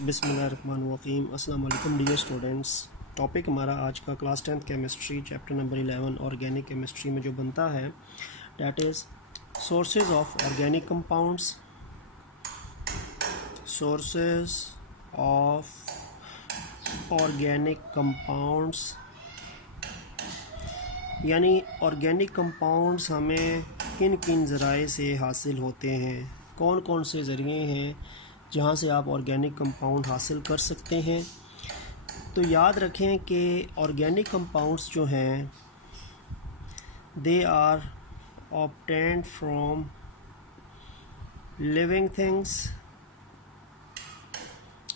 बिस्मिल्लाहिर्रहमानिर्रहीम। अस्सलाम वालेकुम डियर स्टूडेंट्स। टॉपिक हमारा आज का class 10th chemistry chapter number 11 organic chemistry में जो बनता है that is sources of organic compounds. Sources of organic compounds यानी ऑर्गेनिक कंपाउंड्स हमें किन किन ज़राए से हासिल होते हैं, कौन कौन से ज़रिए हैं जहाँ से आप ऑर्गेनिक कंपाउंड हासिल कर सकते हैं। तो याद रखें कि ऑर्गेनिक कंपाउंड्स जो हैं they are obtained from living things.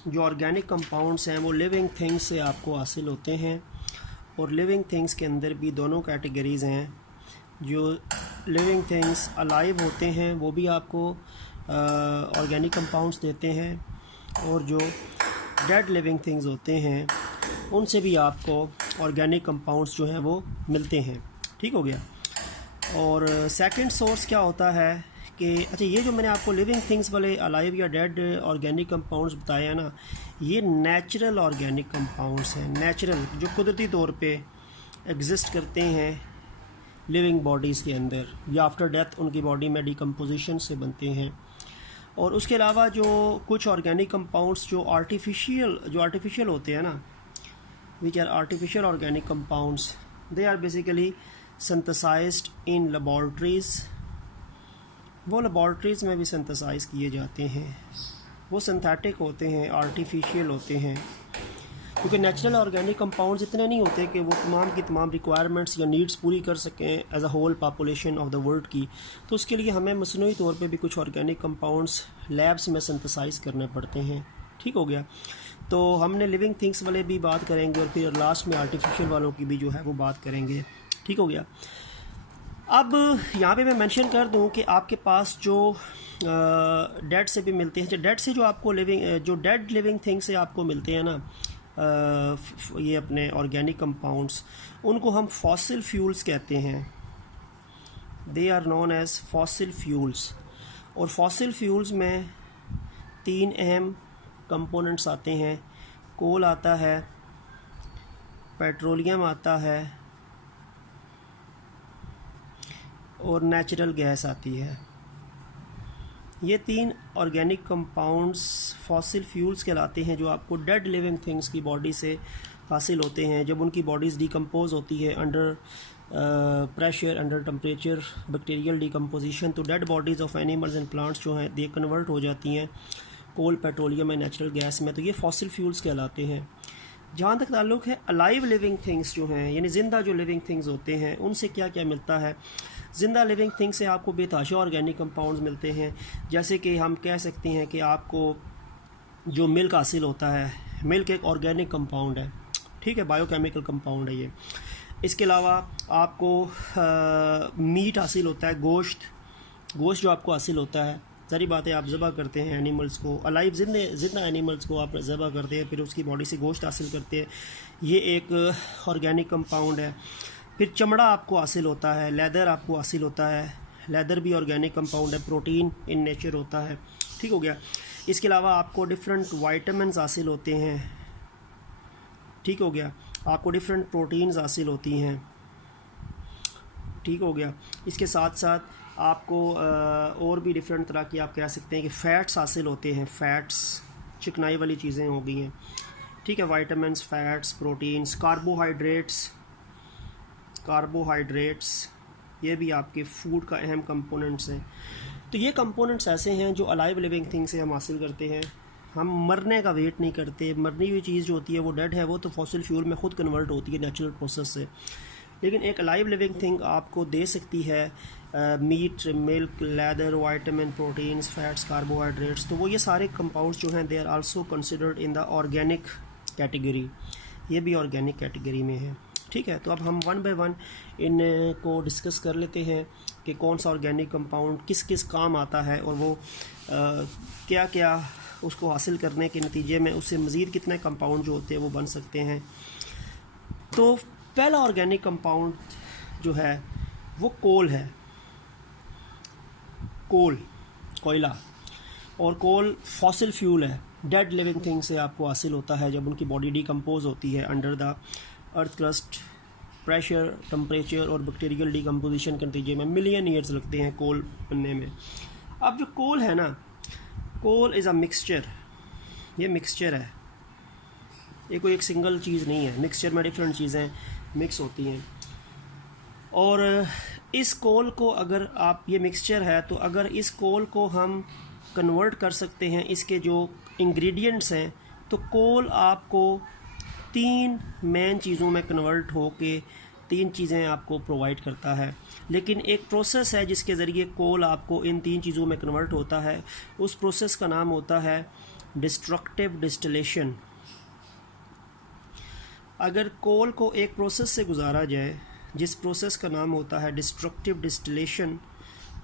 जो ऑर्गेनिक कंपाउंड्स हैं वो लिविंग थिंग्स से आपको हासिल होते हैं, और लिविंग थिंग्स के अंदर भी दोनों कैटेगरीज़ हैं। जो लिविंग थिंग्स अलाइव होते हैं वो भी आपको ऑर्गेनिक कंपाउंड्स देते हैं, और जो डेड लिविंग थिंग्स होते हैं उनसे भी आपको ऑर्गेनिक कंपाउंड्स जो हैं वो मिलते हैं। ठीक हो गया। और सेकंड सोर्स क्या होता है कि अच्छा, ये जो मैंने आपको लिविंग थिंग्स वाले अलाइव या डेड ऑर्गेनिक कंपाउंड्स बताए हैं ना, ये नेचुरल ऑर्गेनिक कंपाउंड्स हैं। नेचुरल जो कुदरती तौर पे एग्जिस्ट करते हैं लिविंग बॉडीज़ के अंदर, या आफ्टर डेथ उनकी बॉडी में डिकम्पोजिशन से बनते हैं। और उसके अलावा जो कुछ ऑर्गेनिक कंपाउंड्स जो आर्टिफिशियल होते हैं ना, which are artificial organic compounds, they are basically synthesized in laboratories. वो लेबॉर्ट्रीज़ में भी सिंथेसाइज किए जाते हैं। वो सिंथेटिक होते हैं, आर्टिफिशियल होते हैं, क्योंकि नेचुरल ऑर्गेनिक कंपाउंड्स इतने नहीं होते कि वो तमाम की तमाम रिक्वायरमेंट्स या नीड्स पूरी कर सकें as a whole population of the world की। तो उसके लिए हमें मसनूई तौर पे भी कुछ ऑर्गेनिक कंपाउंड्स लैब्स में सिंथेसाइज करने पड़ते हैं। ठीक हो गया। तो हमने लिविंग थिंग्स वाले भी बात करेंगे, और फिर लास्ट में आर्टिफिशियल वालों की भी जो है वो बात करेंगे। ठीक हो गया। अब यहाँ पे मैं मेंशन कर दूँ कि आपके पास जो डेड से भी मिलते हैं, डेड से जो आपको जो डेड लिविंग थिंग से आपको मिलते हैं ना, ये अपने ऑर्गेनिक कंपाउंड्स, उनको हम फॉसिल फ्यूल्स कहते हैं। They are known as fossil fuels. और फॉसिल फ्यूल्स में तीन अहम कंपोनेंट्स आते हैं। कोल आता है, पेट्रोलियम आता है, और नेचुरल गैस आती है। ये तीन ऑर्गेनिक कंपाउंड्स फॉसिल फ्यूल्स कहलाते हैं, जो आपको डेड लिविंग थिंग्स की बॉडी से हासिल होते हैं। जब उनकी बॉडीज़ डिकम्पोज होती है under pressure, under temperature, bacterial decomposition, तो dead bodies of animals and plants जो हैं दे कन्वर्ट हो जाती हैं coal, petroleum and natural gas में। तो ये फॉसिल फ्यूल्स कहलाते हैं। जहाँ तक ताल्लुक़ है अलाइव लिविंग थिंग्स जो हैं, यानी ज़िंदा जो लिविंग थिंग्स होते हैं, उनसे क्या क्या मिलता है। ज़िंदा लिविंग थिंग से आपको बेतहाशा ऑर्गेनिक कंपाउंड्स मिलते हैं। जैसे कि हम कह सकते हैं कि आपको जो मिल्क हासिल होता है, मिल्क एक ऑर्गेनिक कंपाउंड है। ठीक है, बायोकेमिकल कंपाउंड है ये। इसके अलावा आपको मीट हासिल होता है, गोश्त जो आपको हासिल होता है। सारी बातें आप ज़बह करते हैं एनिमल्स को, अलाइव जिंदा एनिमल्स को आप ज़बह करते हैं, फिर उसकी बॉडी से गोश्त हासिल करते हैं। ये एक ऑर्गेनिक कंपाउंड है। फिर चमड़ा आपको हासिल होता है, लेदर आपको हासिल होता है। लेदर भी ऑर्गेनिक कंपाउंड है, प्रोटीन इन नेचर होता है। ठीक हो गया। इसके अलावा आपको डिफरेंट वाइटामिन्स हासिल होते हैं। ठीक हो गया। आपको डिफरेंट प्रोटीन्स हासिल होती हैं। ठीक हो गया। इसके साथ साथ आपको और भी डिफरेंट तरह की आप कह सकते हैं कि फ़ैट्स हासिल होते हैं। फ़ैट्स चिकनाई वाली चीज़ें हो गई हैं। ठीक है, वाइटामिन्स, फ़ैट्स, प्रोटीन्स, कार्बोहाइड्रेट्स, ये भी आपके फूड का अहम कंपोनेंट्स हैं। तो ये कंपोनेंट्स ऐसे हैं जो अलाइव लिविंग थिंग से हम हासिल करते हैं। हम मरने का वेट नहीं करते। मरनी हुई चीज़ जो होती है वो डेड है, वो तो फॉसिल फ्यूल में ख़ुद कन्वर्ट होती है नेचुरल प्रोसेस से। लेकिन एक अलाइव लिविंग थिंग आपको दे सकती है meat, milk, leather, vitamin, proteins, fats, carbohydrates. तो वो ये सारे कंपाउंड्स जो हैं they are also considered in the organic category. ये भी ऑर्गेनिक कैटेगरी में है। ठीक है। तो अब हम वन बाय वन इनको डिस्कस कर लेते हैं कि कौन सा ऑर्गेनिक कंपाउंड किस किस काम आता है, और वो क्या क्या उसको हासिल करने के नतीजे में उससे मज़ीद कितने कंपाउंड जो होते हैं वो बन सकते हैं। तो पहला ऑर्गेनिक कंपाउंड जो है वो कोल है। कोयला, और कोल फॉसिल फ्यूल है। डेड लिविंग थिंग से आपको हासिल होता है जब उनकी बॉडी डिकम्पोज होती है under the earth crust. Pressure, temperature और बैक्टीरियल डिकम्पोजिशन के नतीजे में मिलियन ईयर्स लगते हैं कोल बनने में। अब जो कोल है ना, कोल इज़ अ मिक्सचर, ये मिक्सचर है, ये कोई एक सिंगल चीज़ नहीं है। मिक्सचर में डिफरेंट चीज़ें मिक्स होती हैं और इस कोल को अगर आप, ये मिक्सचर है, तो अगर इस कोल को हम कन्वर्ट कर सकते हैं, इसके जो इंग्रेडिएंट्स हैं, तो कोल आपको 3 मेन चीज़ों में कन्वर्ट होके 3 चीज़ें आपको प्रोवाइड करता है। लेकिन एक प्रोसेस है जिसके ज़रिए कोल आपको इन 3 चीज़ों में कन्वर्ट होता है, उस प्रोसेस का नाम होता है डिस्ट्रक्टिव डिस्टिलेशन। अगर कोल को एक प्रोसेस से गुजारा जाए जिस प्रोसेस का नाम होता है डिस्ट्रक्टिव डिस्टिलेशन,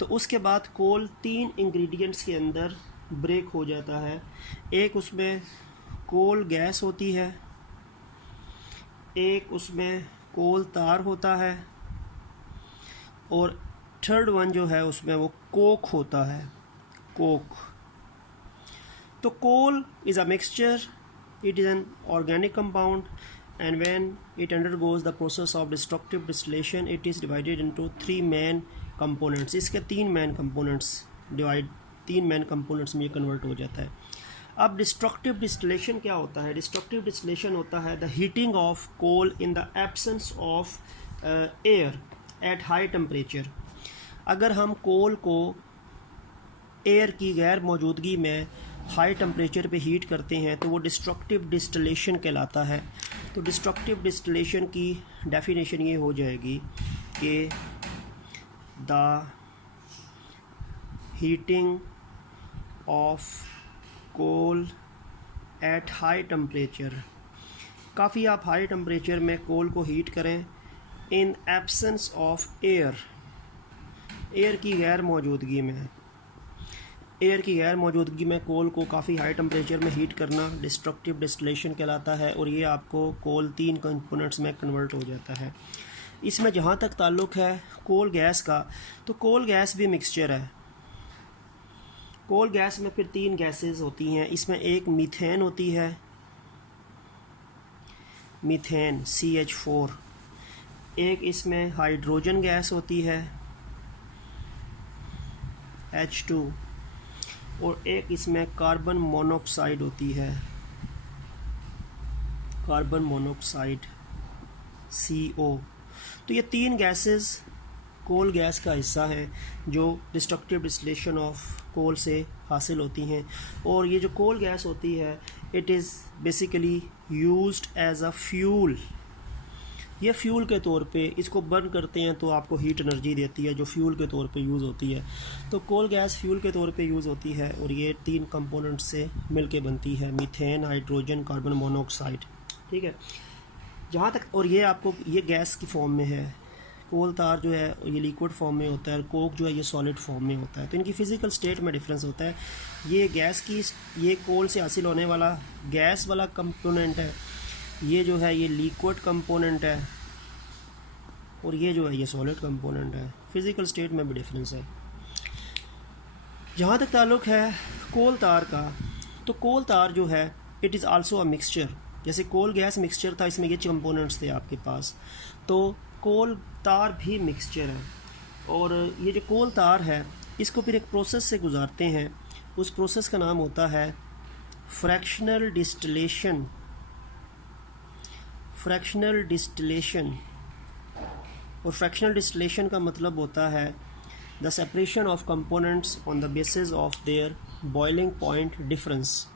तो उसके बाद कोल 3 इंग्रेडिएंट्स के अंदर ब्रेक हो जाता है। एक उसमें कोल गैस होती है, एक उसमें कोल तार होता है और थर्ड वन जो है उसमें वो कोक होता है, कोक। तो coal is a mixture, it is an organic compound and when it undergoes the process of destructive distillation it is divided into 3 main components। इसके 3 main components में ये कन्वर्ट हो जाता है। अब डिस्ट्रक्टिव डिस्टिलेशन क्या होता है? डिस्ट्रक्टिव डिस्टिलेशन होता है the heating of coal in the absence of air at high temperature. अगर हम कोल को एयर की गैर मौजूदगी में हाई टेम्परेचर पे हीट करते हैं तो वो डिस्ट्रक्टिव डिस्टिलेशन कहलाता है। तो डिस्ट्रक्टिव डिस्टिलेशन की डेफिनेशन ये हो जाएगी कि the heating of coal at high temperature, काफ़ी आप हाई टेम्परेचर में कोल को हीट करें in absence of air, air की गैर मौजूदगी में, एयर की गैर मौजूदगी में कोल को काफ़ी हाई टेम्परेचर में हीट करना डिस्ट्रक्टिव डिस्टिलेशन कहलाता है। और ये आपको कोल 3 कंपोनेंट्स में कन्वर्ट हो जाता है। इसमें जहाँ तक ताल्लुक़ है कोल गैस का, तो कोल गैस भी मिक्सचर है। कोल गैस में फिर 3 गैसेस होती हैं। इसमें एक मीथेन होती है, मीथेन CH4, एक इसमें हाइड्रोजन गैस होती है H2 और एक इसमें कार्बन मोनोऑक्साइड होती है, कार्बन मोनोऑक्साइड CO। तो ये 3 गैसेस कोल गैस का हिस्सा हैं जो डिस्ट्रक्टिव डिस्टिलेशन ऑफ कोल से हासिल होती हैं। और ये जो कोल गैस होती है it is basically used as a fuel. ये फ्यूल के तौर पे इसको बर्न करते हैं तो आपको हीट एनर्जी देती है जो फ्यूल के तौर पे यूज़ होती है। तो कोल गैस फ्यूल के तौर पे यूज़ होती है और ये 3 कंपोनेंट्स से मिलके बनती है, मीथेन, हाइड्रोजन, कार्बन मोनोऑक्साइड। ठीक है, जहाँ तक, और ये आपको ये गैस की फॉर्म में है। कोल तार जो है ये लिक्विड फॉर्म में होता है और कोक जो है ये सॉलिड फॉर्म में होता है। तो इनकी फ़िज़िकल स्टेट में डिफरेंस होता है। ये गैस की, ये कोल से हासिल होने वाला गैस वाला कंपोनेंट है, ये जो है ये लिक्विड कंपोनेंट है और ये जो है ये सॉलिड कंपोनेंट है। फिज़िकल स्टेट में भी डिफरेंस है। जहाँ तक ताल्लुक़ है कोल तार का, तो कोल तार जो है it is also a mixture. जैसे कोल गैस मिक्सचर था, इसमें ये कंपोनेंट्स थे आपके पास, तो कोल तार भी मिक्सचर है। और ये जो कोल तार है इसको फिर एक प्रोसेस से गुजारते हैं, उस प्रोसेस का नाम होता है फ्रैक्शनल डिस्टिलेशन। फ्रैक्शनल डिस्टिलेशन, और फ्रैक्शनल डिस्टिलेशन का मतलब होता है the separation of components on the basis of their boiling point difference.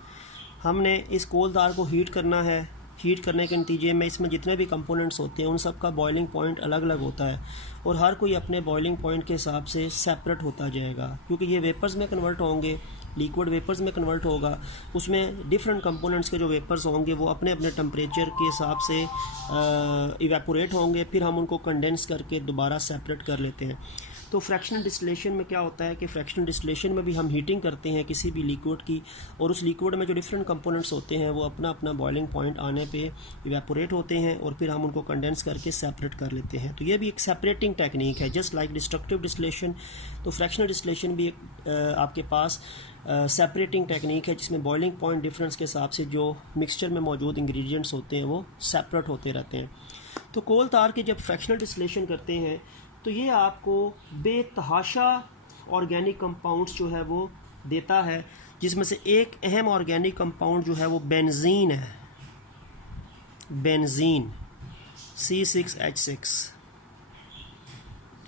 हमने इस कोल तार को हीट करना है, हीट करने के नतीजे में इसमें जितने भी कंपोनेंट्स होते हैं उन सब का बॉइलिंग पॉइंट अलग अलग होता है और हर कोई अपने बॉइलिंग पॉइंट के हिसाब से सेपरेट होता जाएगा, क्योंकि ये वेपर्स में कन्वर्ट होंगे, लिक्विड वेपर्स में कन्वर्ट होगा। उसमें डिफरेंट कंपोनेंट्स के जो वेपर्स होंगे वो अपने अपने टेम्परेचर के हिसाब से इवेपोरेट होंगे, फिर हम उनको कंडेंस करके दोबारा सेपरेट कर लेते हैं। तो फ्रैक्शनल डिस्टिलेशन में क्या होता है कि फ्रैक्शनल डिस्टिलेशन में भी हम हीटिंग करते हैं किसी भी लिक्विड की, और उस लिक्विड में जो डिफरेंट कंपोनेंट्स होते हैं वो अपना अपना बॉइलिंग पॉइंट आने पे इवेपोरेट होते हैं और फिर हम उनको कंडेंस करके सेपरेट कर लेते हैं। तो ये भी एक सेपरेटिंग टेक्निक है, जस्ट लाइक डिस्ट्रक्टिव डिस्टिलेशन। तो फ्रैक्शनल डिस्टिलेशन भी एक आपके पास सेपरेटिंग टेक्निक है जिसमें बॉइलिंग पॉइंट डिफरेंस के हिसाब से जो मिक्सचर में मौजूद इंग्रेडिएंट्स होते हैं वो सेपरेट होते रहते हैं। तो कोल तार के जब फ्रैक्शनल डिस्टिलेशन करते हैं तो ये आपको बेतहाशा ऑर्गेनिक कंपाउंड्स जो है वो देता है, जिसमें से एक अहम ऑर्गेनिक कंपाउंड जो है वो बेंजीन है, बेंजीन C6H6।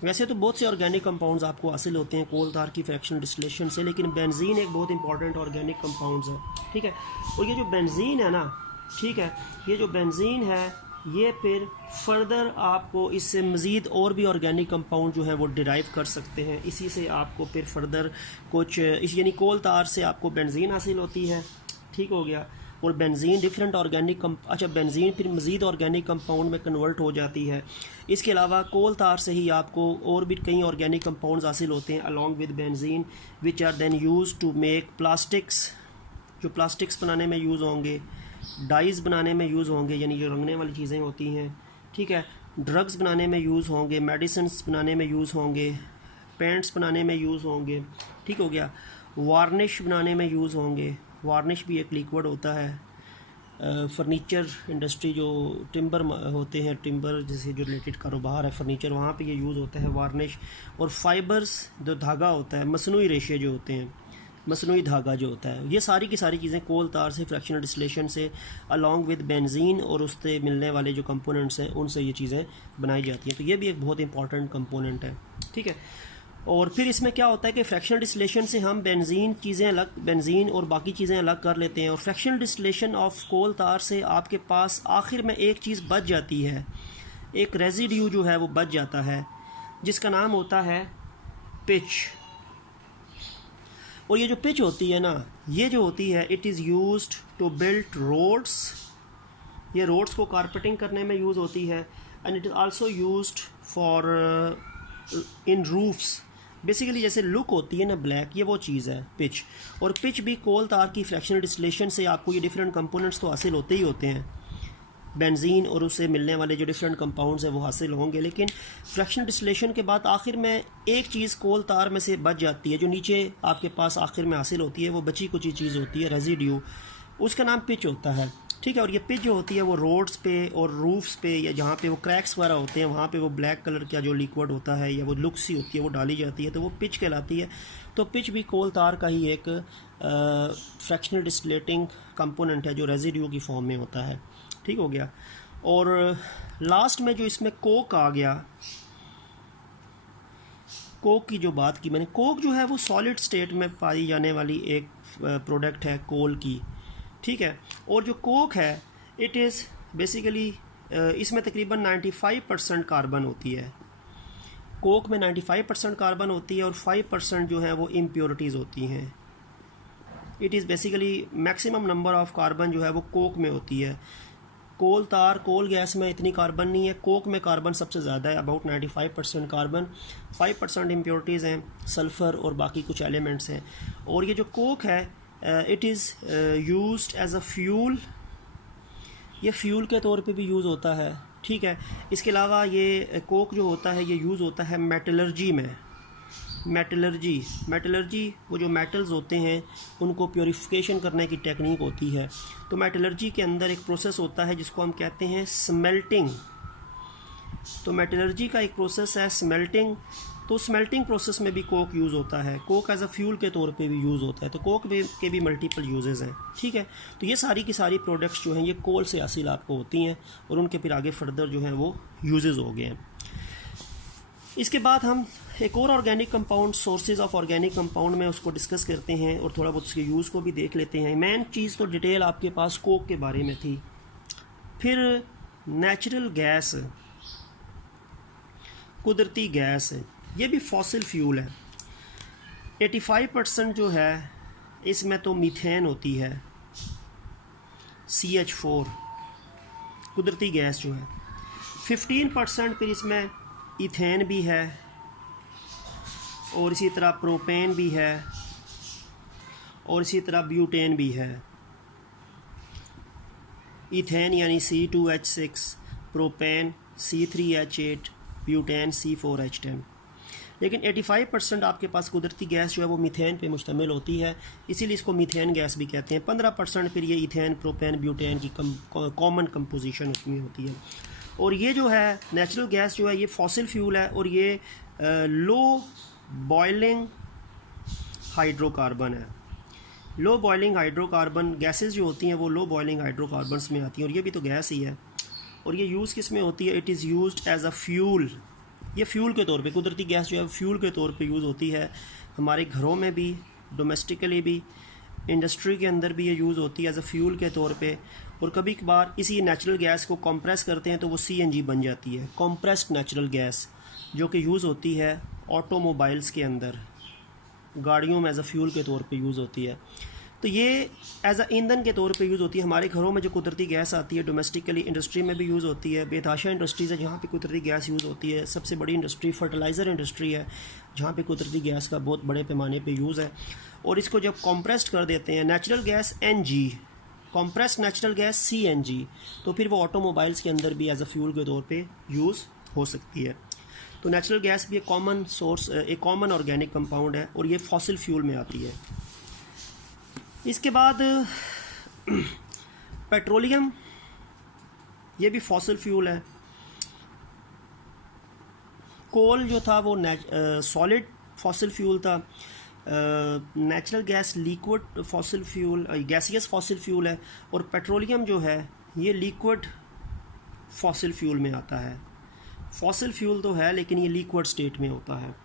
वैसे तो बहुत से ऑर्गेनिक कंपाउंड्स आपको हासिल होते हैं कोल तार की फ्रैक्शनल डिस्टिलेशन से, लेकिन बेंजीन एक बहुत इंपॉर्टेंट ऑर्गेनिक कंपाउंड्स है, ठीक है। और ये जो बेंजीन है ना, ठीक है, ये जो बेंजीन है ये फिर फर्दर आपको इससे मज़ीद और भी ऑर्गेनिक कंपाउंड जो है वो डिराइव कर सकते हैं। इसी से आपको फिर फर्दर कुछ यानी कोल तार से आपको बेंजीन हासिल होती है, ठीक हो गया। और बेंजीन डिफरेंट ऑर्गेनिक अच्छा बेंजीन फिर मज़ीद ऑर्गेनिक कंपाउंड में कन्वर्ट हो जाती है। इसके अलावा कोल तार से ही आपको और भी कई ऑर्गेनिक कंपाउंड्स हासिल होते हैं along with benzene, which are then use to make plastics, जो प्लास्टिक्स बनाने में यूज़ होंगे, डाइज़ बनाने में यूज़ होंगे यानी जो रंगने वाली चीज़ें होती हैं, ठीक है, ड्रग्स बनाने में यूज़ होंगे, मेडिसिन्स बनाने में यूज़ होंगे, पेंट्स बनाने में यूज़ होंगे, ठीक हो गया, वार्निश बनाने में यूज़ होंगे। वार्निश भी एक लिक्विड होता है। फर्नीचर इंडस्ट्री जो टिम्बर होते हैं, टिम्बर जैसे जो रिलेटेड कारोबार है फर्नीचर, वहाँ पे ये यूज़ होता है वार्निश। और फाइबर्स जो धागा होता है, मसनूई रेशे जो होते हैं, मसनूई धागा जो होता है, ये सारी की सारी चीज़ें कोल तार से फ्रैक्शनल डिस्टिलेशन से अलॉन्ग विद बेंजीन और उससे मिलने वाले जो कंपोनेंट्स हैं उनसे ये चीज़ें बनाई जाती हैं। तो ये भी एक बहुत इंपॉर्टेंट कंपोनेंट है, ठीक है। और फिर इसमें क्या होता है कि फ्रैक्शनल डिस्टिलेशन से हम बेंजीन चीज़ें अलग, बेंजीन और बाकी चीज़ें अलग कर लेते हैं। और फ्रैक्शनल डिस्टिलेशन ऑफ कोल तार से आपके पास आखिर में एक चीज़ बच जाती है, एक रेजिड्यू जो है वो बच जाता है जिसका नाम होता है पिच। और ये जो पिच होती है ना, ये जो होती है it is used to build roads, ये रोड्स को कारपेटिंग करने में यूज़ होती है। And it is also used for in roofs. Basically जैसे लुक होती है ना ब्लैक, ये वो चीज़ है पिच। और पिच भी कोल तार की फ्रैक्शनल डिस्टिलेशन से आपको ये डिफरेंट कंपोनेंट्स तो हासिल होते ही होते हैं, बेंजीन और उससे मिलने वाले जो डिफरेंट कंपाउंड्स हैं वो हासिल होंगे। लेकिन फ्रैक्शनल डिस्टिलेशन के बाद आखिर में एक चीज़ कोल तार में से बच जाती है, जो नीचे आपके पास आखिर में हासिल होती है, वो बची कुची चीज़ होती है, रेजिड्यू, उसका नाम पिच होता है, ठीक है। और ये पिच जो होती है वो रोड्स पे और रूफ्स पे या जहाँ पे वो क्रैक्स वगैरह होते हैं वहाँ पे वो ब्लैक कलर का जो लिक्विड होता है या वो लुक सी होती है वो डाली जाती है, तो वो पिच कहलाती है। तो पिच भी कोल तार का ही एक फ्रैक्शनल डिस्टिलेटिंग कंपोनेंट है जो रेजिड्यू की फॉर्म में होता है, ठीक हो गया। और लास्ट में जो इसमें कोक आ गया, कोक की जो बात की मैंने, कोक जो है वो सॉलिड स्टेट में पाई जाने वाली एक प्रोडक्ट है कोल की, ठीक है। और जो कोक है इट इज़ बेसिकली इसमें तकरीबन 95% कार्बन होती है, कोक में 95% कार्बन होती है और 5% जो है वो इम्प्योरिटीज़ होती हैं। It is basically maximum number of carbon जो है वो कोक में होती है। कोल तार, कोल गैस में इतनी कार्बन नहीं है, कोक में कार्बन सबसे ज़्यादा है, अबाउट 95% कार्बन, 5% इम्प्योरिटीज़ हैं, सल्फ़र और बाकी कुछ एलिमेंट्स हैं। और ये जो कोक है it is used as a fuel, ये फ्यूल के तौर पे भी यूज़ होता है, ठीक है। इसके अलावा ये कोक जो होता है ये यूज़ होता है मेटलर्जी में, मेटलर्जी वो जो मेटल्स होते हैं उनको प्योरीफिकेशन करने की टेक्निक होती है। तो मेटलर्जी के अंदर एक प्रोसेस होता है जिसको हम कहते हैं स्मेल्टिंग। तो मेटलर्जी का एक प्रोसेस है स्मेल्टिंग, तो स्मेल्टिंग प्रोसेस में भी कोक यूज़ होता है, कोक एज अ फ्यूल के तौर पे भी यूज़ होता है। तो कोक के भी मल्टीपल यूजेस हैं, ठीक है। तो ये सारी की सारी प्रोडक्ट्स जो हैं ये कोल से हासिल आपको होती हैं और उनके फिर आगे फर्दर जो हैं वो यूजेस हो गए हैं। इसके बाद हम एक और organic compound, sources of organic compound में उसको डिस्कस करते हैं और थोड़ा बहुत उसके यूज़ को भी देख लेते हैं। मेन चीज़ तो डिटेल आपके पास कोक के बारे में थी। फिर नेचुरल गैस, कुदरती गैस, ये भी फॉसिल फ्यूल है। 85% जो है इसमें तो मीथेन होती है, CH4 कुदरती गैस जो है। 15% फिर इसमें इथेन भी है, और इसी तरह प्रोपेन भी है और इसी तरह ब्यूटेन भी है। इथेन यानी C2H6, propane C3H8, butane C4H10। लेकिन 85% आपके पास कुदरती गैस जो है वो मीथेन पे मुश्तमिल होती है, इसीलिए इसको मीथेन गैस भी कहते हैं। 15% फिर ये इथेन, प्रोपेन, ब्यूटेन की कॉमन कंपोजिशन उसमें होती है। और ये जो है नेचुरल गैस जो है ये फॉसिल फ्यूल है और ये लो बॉइलिंग हाइड्रोकार्बन है। लो बॉइलिंग हाइड्रोकार्बन गैसेस जो होती हैं वो लो बॉइलिंग हाइड्रोकार्बन्स में आती हैं और ये भी तो गैस ही है। और ये यूज़ किस में होती है? It is used as a fuel. ये फ्यूल के तौर पे कुदरती गैस जो है फ्यूल के तौर पे यूज़ होती है, हमारे घरों में भी, डोमेस्टिकली भी, इंडस्ट्री के अंदर भी ये यूज़ होती है एज अ फ्यूल के तौर पे। और कभी कभार इसी नेचुरल गैस को कंप्रेस करते हैं तो वो CNG बन जाती है, कंप्रेस्ड नेचुरल गैस, जो कि यूज़ होती है ऑटोमोबाइल्स के अंदर, गाड़ियों में एज अ फ्यूल के तौर पे यूज़ होती है। तो ये एज अ ईंधन के तौर पे यूज़ होती है। हमारे घरों में जो कुदरती गैस आती है डोमेस्टिकली, इंडस्ट्री में भी यूज़ होती है। बेतहाशा इंडस्ट्रीज़ है जहाँ पे कुदरती गैस यूज़ होती है। सबसे बड़ी इंडस्ट्री फर्टिलाइज़र इंडस्ट्री है जहाँ पे कुदरती गैस का बहुत बड़े पैमाने पे यूज़ है। और इसको जब कॉम्प्रेस्ड कर देते हैं, natural gas NG, compressed natural gas CNG, तो फिर वो ऑटोमोबाइल्स के अंदर भी एज अ फ्यूल के तौर पर यूज़ हो सकती है। तो नेचुरल गैस भी एक कॉमन सोर्स, एक कॉमन ऑर्गेनिक कंपाउंड है और ये फॉसिल फ्यूल में आती है। इसके बाद पेट्रोलियम, ये भी फॉसिल फ्यूल है। कोल जो था वो सॉलिड फॉसिल फ्यूल था। Natural gas liquid fossil fuel, gaseous fossil fuel है। और पेट्रोलियम जो है ये लिक्विड फॉसिल फ्यूल में आता है। फॉसिल फ्यूल तो है लेकिन ये लिक्विड स्टेट में होता है,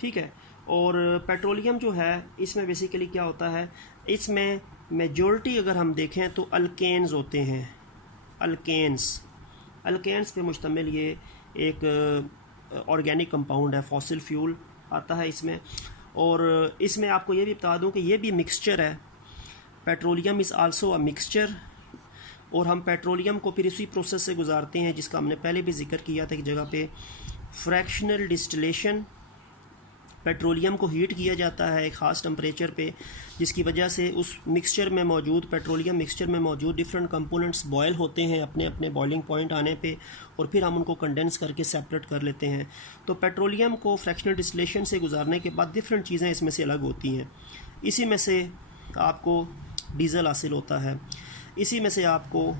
ठीक है। और पेट्रोलियम जो है इसमें बेसिकली क्या होता है, इसमें मेजॉरिटी अगर हम देखें तो अल्केन्स होते हैं। अल्केन्स पे मुश्तमिल ये एक ऑर्गेनिक कंपाउंड है, फॉसिल फ्यूल आता है इसमें। और इसमें आपको ये भी बता दूं कि ये भी मिक्सचर है। Petroleum is also a mixture. और हम पेट्रोलियम को फिर इसी प्रोसेस से गुजारते हैं जिसका हमने पहले भी जिक्र किया था एक जगह पे, फ्रैक्शनल डिस्टिलेशन। पेट्रोलियम को हीट किया जाता है एक ख़ास टेम्परेचर पे, जिसकी वजह से उस मिक्सचर में मौजूद, पेट्रोलियम मिक्सचर में मौजूद डिफरेंट कंपोनेंट्स बॉयल होते हैं अपने अपने बॉइलिंग पॉइंट आने पे, और फिर हम उनको कंडेंस करके सेपरेट कर लेते हैं। तो पेट्रोलियम को फ्रैक्शनल डिस्टिलेशन से गुजारने के बाद डिफरेंट चीज़ें इसमें से अलग होती हैं। इसी में से आपको डीजल हासिल होता है, इसी में से आपको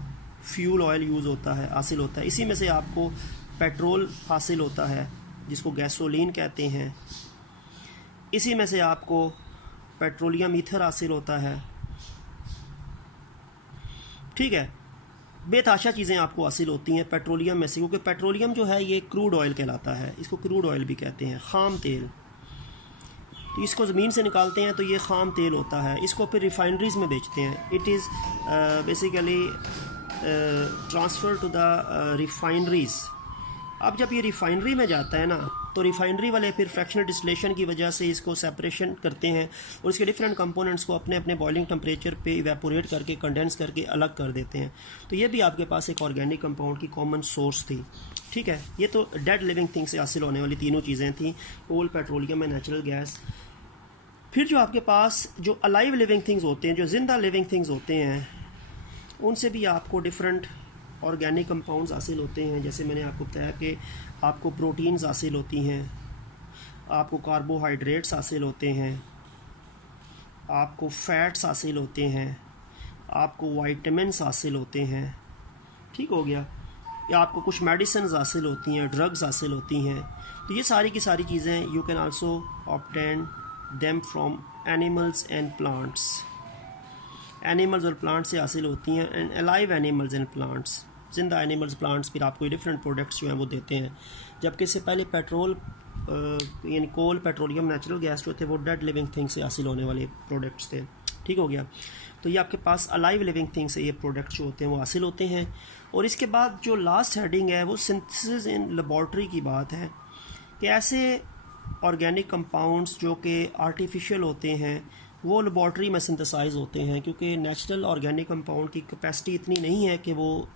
फ्यूल ऑयल यूज़ होता है, हासिल होता है, इसी में से आपको पेट्रोल हासिल होता है जिसको गैसोलीन कहते हैं, इसी में से आपको पेट्रोलियम ईथर हासिल होता है, ठीक है। बेतहाशा चीज़ें आपको हासिल होती हैं पेट्रोलियम में से, क्योंकि पेट्रोलियम जो है ये क्रूड ऑयल कहलाता है, इसको क्रूड ऑयल भी कहते हैं, ख़ाम तेल। तो इसको ज़मीन से निकालते हैं तो ये ख़ाम तेल होता है, इसको फिर रिफाइनरीज में बेचते हैं। It is basically transfer to the refineries. अब जब ये रिफाइनरी में जाता है ना, तो रिफाइनरी वाले फिर फ्रैक्शनल डिस्टिलेशन की वजह से इसको सेपरेशन करते हैं और इसके डिफरेंट कंपोनेंट्स को अपने अपने बॉइलिंग टेम्परेचर पे इवेपोरेट करके, कंडेंस करके अलग कर देते हैं। तो ये भी आपके पास एक ऑर्गेनिक कंपाउंड की कॉमन सोर्स थी, ठीक है। ये तो डेड लिविंग थिंग से हासिल होने वाली तीनों चीज़ें थी, कोल, पेट्रोलियम एंड नेचुरल गैस। फिर जो आपके पास जो अलाइव लिविंग थिंग्स होते हैं, जो ज़िंदा लिविंग थिंग्स होते हैं, उनसे भी आपको डिफरेंट ऑर्गेनिक कंपाउंड्स हासिल होते हैं। जैसे मैंने आपको बताया कि आपको प्रोटीन्स हासिल होती हैं, आपको कार्बोहाइड्रेट्स हासिल होते हैं, आपको फ़ैट्स हासिल होते हैं, आपको वाइटामिन्स हासिल होते हैं, ठीक हो गया। या आपको कुछ मेडिसिन हासिल होती हैं, ड्रग्स हासिल होती हैं। तो ये सारी की सारी चीज़ें you can also obtain them from animals and plants. Animals और प्लांट्स से हासिल होती हैं, and alive animals and plants, जिंदा एनिमल्स, प्लांट्स फिर आपको डिफरेंट प्रोडक्ट्स जो हैं वो देते हैं। जबकि इससे पहले पेट्रोल यानी कोल, पेट्रोलियम, नेचुरल गैस जो थे वो डेड लिविंग थिंग से हासिल होने वाले प्रोडक्ट्स थे, ठीक हो गया। तो ये आपके पास अलाइव लिविंग थिंग से ये प्रोडक्ट्स जो होते हैं वो हासिल होते हैं। और इसके बाद जो लास्ट हेडिंग है वो सिंथेसिस इन लेबॉर्ट्री की बात है कि ऐसे ऑर्गेनिक कंपाउंड्स जो कि आर्टिफिशियल होते हैं वो लेबॉर्ट्री में सिंथेसाइज होते हैं, क्योंकि नेचुरल ऑर्गेनिक कंपाउंड की कैपेसिटी इतनी नहीं है कि वो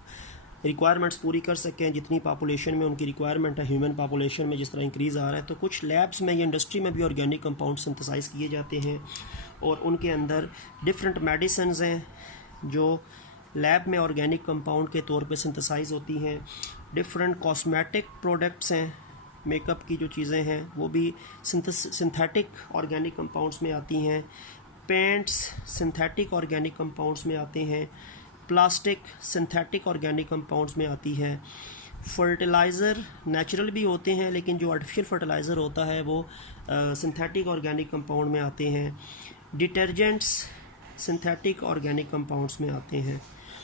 रिक्वायरमेंट्स पूरी कर सकें जितनी पॉपुलेशन में उनकी रिक्वायरमेंट है, ह्यूमन पॉपुलेशन में जिस तरह इंक्रीज़ आ रहा है। तो कुछ लैब्स में या इंडस्ट्री में भी ऑर्गेनिक कंपाउंड सिंथेसाइज़ किए जाते हैं और उनके अंदर डिफरेंट मेडिसिन्स हैं जो लैब में ऑर्गेनिक कंपाउंड के तौर पे सिंथेसाइज़ होती हैं। डिफरेंट कॉस्मेटिक प्रोडक्ट्स हैं, मेकअप की जो चीज़ें हैं वो भी सिंथेटिक ऑर्गेनिक कंपाउंड्स में आती हैं। पेंट्स सिंथेटिक ऑर्गेनिक कंपाउंड्स में आते हैं। प्लास्टिक सिंथेटिक ऑर्गेनिक कंपाउंड्स में आती है। फर्टिलाइज़र नेचुरल भी होते हैं लेकिन जो आर्टिफिशियल फर्टिलाइज़र होता है वो सिंथेटिक ऑर्गेनिक कंपाउंड में आते हैं। डिटर्जेंट्स सिंथेटिक ऑर्गेनिक कंपाउंड्स में आते हैं।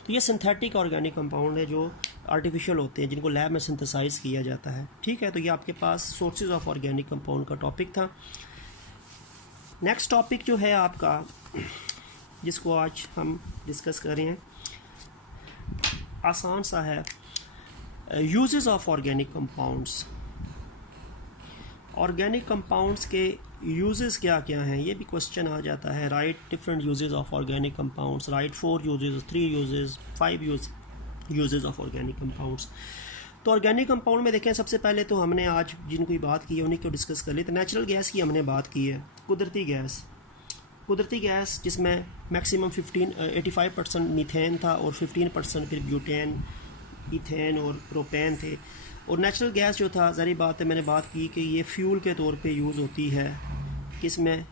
तो ये सिंथेटिक ऑर्गेनिक कंपाउंड है जो आर्टिफिशियल होते हैं, जिनको लैब में सिंथेसाइज़ किया जाता है। ठीक है, तो ये आपके पास सोर्सेज ऑफ ऑर्गेनिक कंपाउंड का टॉपिक था। नेक्स्ट टॉपिक जो है आपका, जिसको आज हम डिस्कस कर रहे हैं, आसान सा है, uses of organic compounds. Organic compounds के यूजेस क्या क्या हैं, ये भी क्वेश्चन आ जाता है। Right different uses of organic compounds, right 4 uses, 3 uses, 5 uses of organic compounds. तो ऑर्गेनिक कंपाउंड में देखें, सबसे पहले तो हमने आज जिनकी बात की है उन्हीं को डिस्कस कर ली। तो नेचुरल गैस की हमने बात की है, कुदरती गैस जिसमें मैक्सिमम 85% मीथेन था और 15% फिर ब्यूटेन, इथेन और प्रोपेन थे। और नेचुरल गैस जो था, ज़ाहिर बात है, मैंने बात की कि ये फ्यूल के तौर पे यूज़ होती है, किसमें,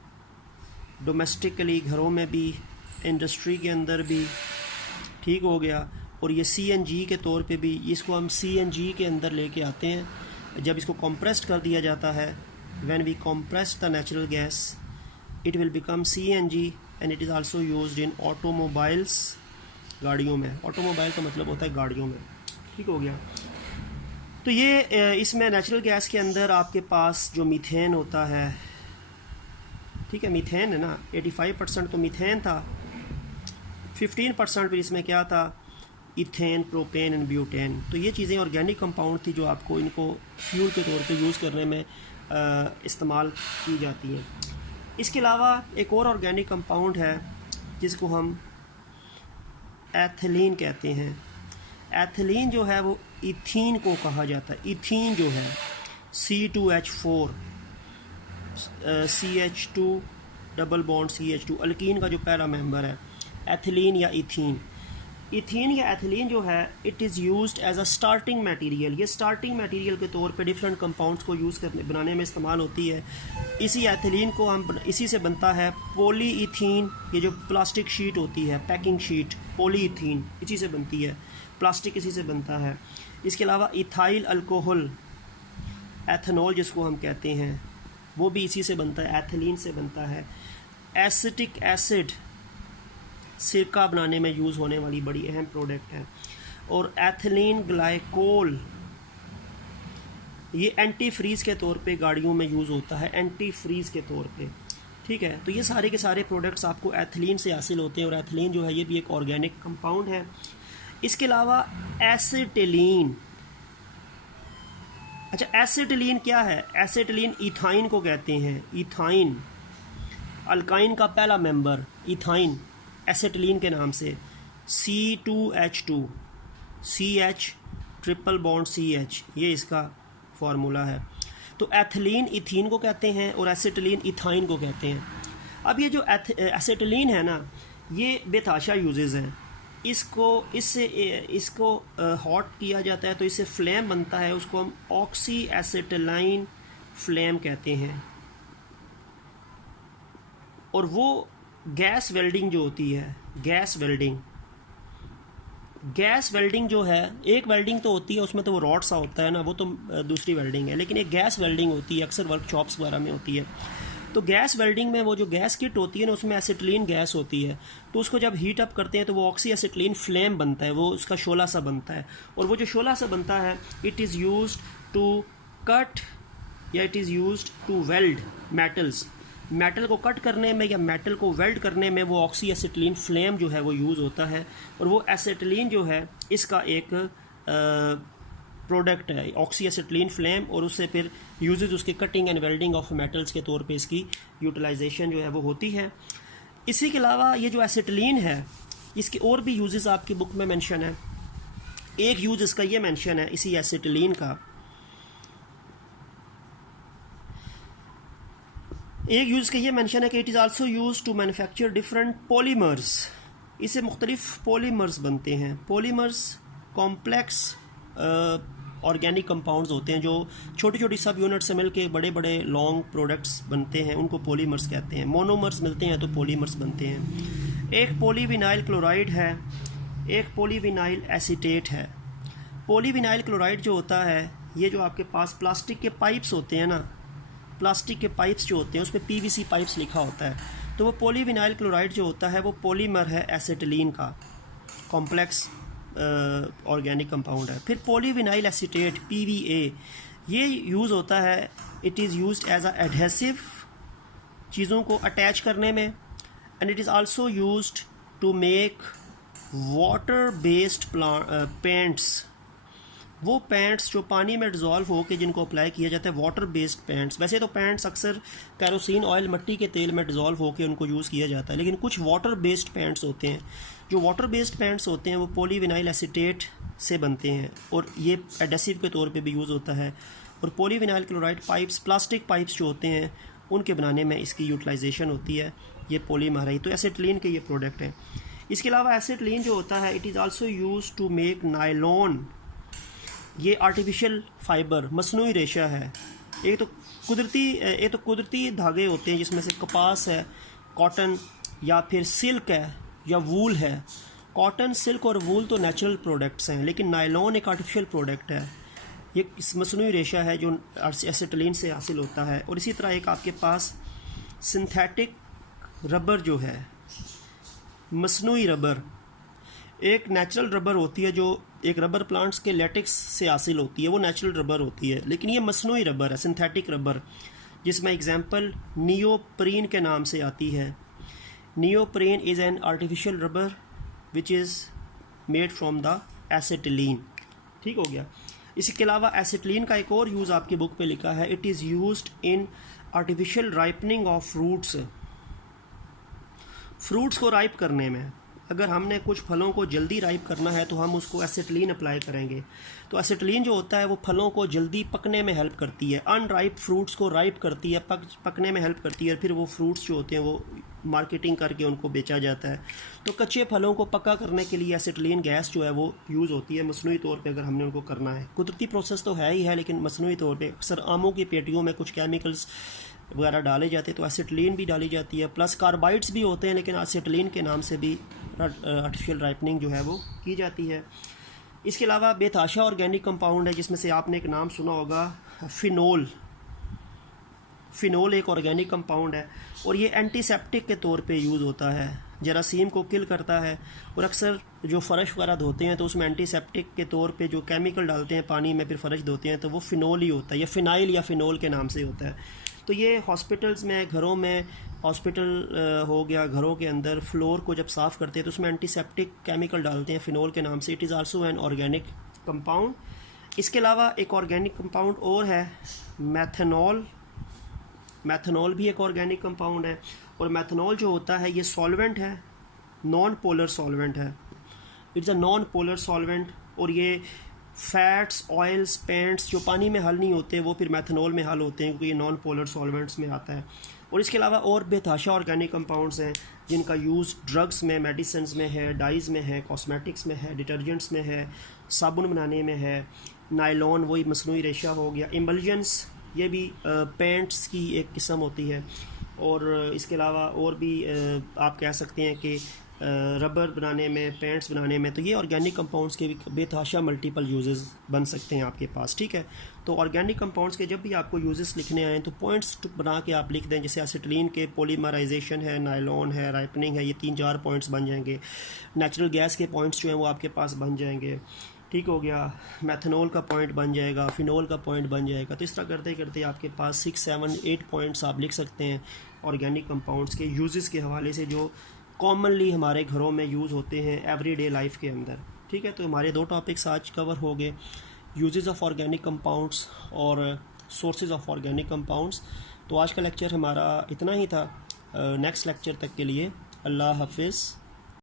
डोमेस्टिकली घरों में भी, इंडस्ट्री के अंदर भी, ठीक हो गया। और ये CNG के तौर पे भी, इसको हम CNG के अंदर लेके आते हैं जब इसको कंप्रेस्ड कर दिया जाता है। When we compress the natural gas it will become CNG and it is also used in automobiles, गाड़ियों में। ऑटोमोबाइल का मतलब होता है गाड़ियों में, ठीक हो गया। तो ये इसमें नेचुरल गैस के अंदर आपके पास जो मीथेन होता है, ठीक है, मीथेन है ना, 85% तो मीथेन था, 15% फिर इसमें क्या था, इथेन, प्रोपेन एंड ब्यूटेन। तो ये चीज़ें ऑर्गेनिक कंपाउंड थी जो आपको इनको फ्यूल के तौर पे यूज़ करने में इस्तेमाल की जाती हैं। इसके अलावा एक और ऑर्गेनिक कंपाउंड है जिसको हम एथिलीन कहते हैं। एथिलीन जो है वो इथीन को कहा जाता है। इथीन जो है C2H4 CH2 double bond CH2, alkyne का जो पहला मेंबर है, एथिलीन या इथीन। इथीन या एथिलीन जो है, it is used as a starting material. ये स्टार्टिंग मटेरियल के तौर पे डिफरेंट कंपाउंड्स को यूज़ करने बनाने में इस्तेमाल होती है। इसी एथिलीन को हम, इसी से बनता है पॉलीइथीन। ये जो प्लास्टिक शीट होती है, पैकिंग शीट, पॉलीइथीन इसी से बनती है, प्लास्टिक इसी से बनता है। इसके अलावा इथाइल अल्कोहल, एथेनॉल जिसको हम कहते हैं, वो भी इसी से बनता है, एथिलीन से बनता है। एसिटिक एसिड सिरका बनाने में यूज़ होने वाली बड़ी अहम प्रोडक्ट है। और एथिलीन ग्लाइकोल, ये एंटी फ्रीज़ के तौर पे गाड़ियों में यूज़ होता है, एंटी फ्रीज़ के तौर पे, ठीक है। तो ये सारे के सारे प्रोडक्ट्स आपको एथिलीन से हासिल होते हैं और एथिलीन जो है ये भी एक ऑर्गेनिक कंपाउंड है। इसके अलावा एसिटिलीन, अच्छा एसिटिलीन क्या है, एसिटिलीन इथाइन को कहते हैं। इथाइन, अल्काइन का पहला मेंबर इथाइन, एसिटिलीन के नाम से, C2H2 CH triple bond CH, ये इसका फार्मूला है। तो एथिलीन इथीन को कहते हैं और एसिटिलीन इथाइन को कहते हैं। अब ये जो एसिटिलीन है ना, ये बेतहाशा यूजेस हैं। इसको हॉट किया जाता है तो इससे फ्लेम बनता है, उसको हम ऑक्सी एसिटिलाइन फ्लेम कहते हैं। और वो गैस वेल्डिंग जो होती है, गैस वेल्डिंग जो है, एक वेल्डिंग तो होती है उसमें तो वो रॉड सा होता है ना, वो तो दूसरी वेल्डिंग है, लेकिन एक गैस वेल्डिंग होती है, अक्सर वर्कशॉप्स वगैरह में होती है। तो गैस वेल्डिंग में वो जो गैस किट होती है ना, उसमें एसिटिलीन गैस होती है, तो उसको जब हीट अप करते हैं तो वो ऑक्सी एसिटिलीन फ्लेम बनता है, वो उसका शोला सा बनता है। और वो जो शोला सा बनता है, it is used to cut या it is used to weld metals. Metal को कट करने में या मेटल को वेल्ड करने में वो ऑक्सी एसिटिलीन फ्लेम जो है वो यूज़ होता है। और वो एसिटिलीन जो है इसका एक प्रोडक्ट है, ऑक्सी एसिटिलीन फ्लेम, और उससे फिर यूजेज उसके cutting and welding of metals के तौर पे इसकी यूटिलाइजेशन जो है वो होती है। इसी के अलावा ये जो एसिटिलीन है, इसके और भी यूजेस आपकी बुक में मेंशन है। एक यूज़ इसका ये मेंशन है इसी एसिटिलीन का, एक यूज़ का ये मेंशन है कि it is also use to manufacture different polymers, इससे मुख्तलिफ पॉलीमर्स बनते हैं। पॉलीमर्स कॉम्प्लेक्स ऑर्गेनिक कंपाउंड्स होते हैं जो छोटी छोटी सब यूनिट से मिलकर बड़े बड़े लॉन्ग प्रोडक्ट्स बनते हैं, उनको पॉलीमर्स कहते हैं। मोनोमर्स मिलते हैं तो पॉलीमर्स बनते हैं। एक पॉलीविनाइल क्लोराइड है, एक पॉलीविनाइल एसीटेट है। पॉलीविनाइल क्लोराइड जो होता है, ये जो आपके पास प्लास्टिक के पाइप्स होते हैं ना, प्लास्टिक के पाइप्स जो होते हैं उस पर PVC पाइप्स लिखा होता है, तो वो पॉलीविनाइल क्लोराइड जो होता है वो पॉलीमर है एसिटिलीन का, कॉम्प्लेक्स ऑर्गेनिक कंपाउंड है। फिर पॉलीविनाइल एसीटेट PVA, ये यूज़ होता है, it is used as a adhesive, चीज़ों को अटैच करने में, and it is also used to make water based paints, वो पेंट्स जो पानी में डिज़ोल्व हो के जिनको अप्लाई किया जाता है, वाटर बेस्ड पेंट्स। वैसे तो पेंट्स अक्सर कैरोसिन ऑयल, मिट्टी के तेल में डिज़ोल्व होकर उनको यूज़ किया जाता है, लेकिन कुछ वाटर बेस्ड पेंट्स होते हैं। जो वाटर बेस्ड पेंट्स होते हैं वो पॉलीविनाइल एसीटेट से बनते हैं और ये एडेसिव के तौर पे भी यूज़ होता है। और polyvinyl chloride pipes, plastic pipes जो होते हैं उनके बनाने में इसकी यूटिलाइजेशन होती है, ये पॉलीमर है। तो एसिटिलीन के ये प्रोडक्ट हैं। इसके अलावा एसिटिलीन जो होता है, it is also use to make nylon, ये आर्टिफिशियल फाइबर, मसनूई रेशा है। एक तो कुदरती धागे होते हैं जिसमें से कपास है, कॉटन या फिर सिल्क है या वूल है। कॉटन, सिल्क और वूल तो नेचुरल प्रोडक्ट्स हैं, लेकिन नायलॉन एक आर्टिफिशियल प्रोडक्ट है, ये मसनूई रेशा है जो एसिटिलीन से हासिल होता है। और इसी तरह एक आपके पास सिंथेटिक रबर जो है, मसनूई रबर, एक नेचुरल रबर होती है जो एक रबर प्लांट्स के लेटेक्स से हासिल होती है, वो नेचुरल रबर होती है, लेकिन ये मसनूई रबर है, सिंथेटिक रबर, जिसमें एग्जांपल नियोप्रीन के नाम से आती है। Neoprene is an artificial rubber which is made from the acetylene. ठीक हो गया। इसके अलावा एसिटिलीन का एक और यूज़ आपकी बुक पे लिखा है, it is used in artificial ripening of fruits को राइप करने में। अगर हमने कुछ फलों को जल्दी राइप करना है तो हम उसको एसिटिलीन अप्लाई करेंगे। तो एसिटिलीन जो होता है वो फलों को जल्दी पकने में हेल्प करती है, अनराइप फ्रूट्स को राइप करती है, पकने में हेल्प करती है, फिर वो फ्रूट्स जो होते हैं वो मार्केटिंग करके उनको बेचा जाता है। तो कच्चे फलों को पक्का करने के लिए एसिटिलीन गैस जो है वो यूज़ होती है मसनूई तौर पे, अगर हमने उनको करना है। कुदरती प्रोसेस तो है ही है, लेकिन मसनूई तौर पे अक्सर आमों की पेटियों में कुछ केमिकल्स वगैरह डाले जाते हैं, तो एसिटिलीन भी डाली जाती है, प्लस कार्बाइड्स भी होते हैं, लेकिन एसिटिलीन के नाम से भी आर्टिफिशियल राइपनिंग जो है वो की जाती है। इसके अलावा बेतहाशा ऑर्गेनिक कंपाउंड है, जिसमें से आपने एक नाम सुना होगा फिनोल। फिनोल एक ऑर्गेनिक कंपाउंड है और ये एंटीसेप्टिक के तौर पे यूज़ होता है, जरासीम को किल करता है। और अक्सर जो फ़र्श वगैरह धोते हैं तो उसमें एंटीसेप्टिक के तौर पे जो केमिकल डालते हैं पानी में, फिर फ़र्श धोते हैं, तो वो फिनोल ही होता है, या फिनाइल या फिनोल के नाम से होता है। तो ये हॉस्पिटल्स में, घरों में, हॉस्पिटल हो गया, घरों के अंदर फ्लोर को जब साफ़ करते हैं तो उसमें एंटीसेप्टिक केमिकल डालते हैं फिनोल के नाम से। It is also an organic compound. इसके अलावा एक ऑर्गेनिक कंपाउंड और है मैथनॉल। मैथनॉल भी एक ऑर्गेनिक कंपाउंड है, और मैथनॉल जो होता है ये सॉल्वेंट है, नॉन पोलर सॉल्वेंट है। It's a non polar solvent, और ये फैट्स, ऑयल्स, पेंट्स जो पानी में हल नहीं होते वो फिर मैथनॉल में हल होते हैं, क्योंकि ये नॉन पोलर सॉल्वेंट्स में आता है। और इसके अलावा और बेतहाशा ऑर्गेनिक कंपाउंड्स हैं जिनका यूज़ ड्रग्स में, मेडिसिन में है, डाइज़ में है, कॉस्मेटिक्स में है, डिटर्जेंट्स में है, साबुन बनाने में है। नायलॉन वही मसनूई रेशा हो गया। इमल्जन्स ये भी पेंट्स की एक किस्म होती है। और इसके अलावा और भी आप कह सकते हैं कि रबर बनाने में, पेंट्स बनाने में, तो ये ऑर्गेनिक कंपाउंड्स के भी बेतहाशा मल्टीपल यूजेस बन सकते हैं आपके पास। ठीक है, तो ऑर्गेनिक कंपाउंड्स के जब भी आपको यूजेस लिखने आएँ तो पॉइंट्स बना के आप लिख दें, जैसे एसिटिलीन के पॉलीमराइजेशन है, नायलॉन है, राइपनिंग है, ये 3-4 पॉइंट्स बन जाएंगे। नेचुरल गैस के पॉइंट्स जो हैं वो आपके पास बन जाएंगे। ठीक हो गया। मैथनॉल का पॉइंट बन जाएगा, फिनोल का पॉइंट बन जाएगा। तो इस तरह करते करते आपके पास 6, 7, 8 पॉइंट्स आप लिख सकते हैं ऑर्गेनिक कंपाउंड्स के यूजेस के हवाले से, जो कॉमनली हमारे घरों में यूज़ होते हैं एवरीडे लाइफ के अंदर। ठीक है, तो हमारे 2 टॉपिक्स आज कवर हो गए, यूजेस ऑफ ऑर्गेनिक कंपाउंड्स और सोर्सेज ऑफ ऑर्गेनिक कंपाउंड्स। तो आज का लेक्चर हमारा इतना ही था। नेक्स्ट लेक्चर तक के लिए अल्लाह हाफिज़।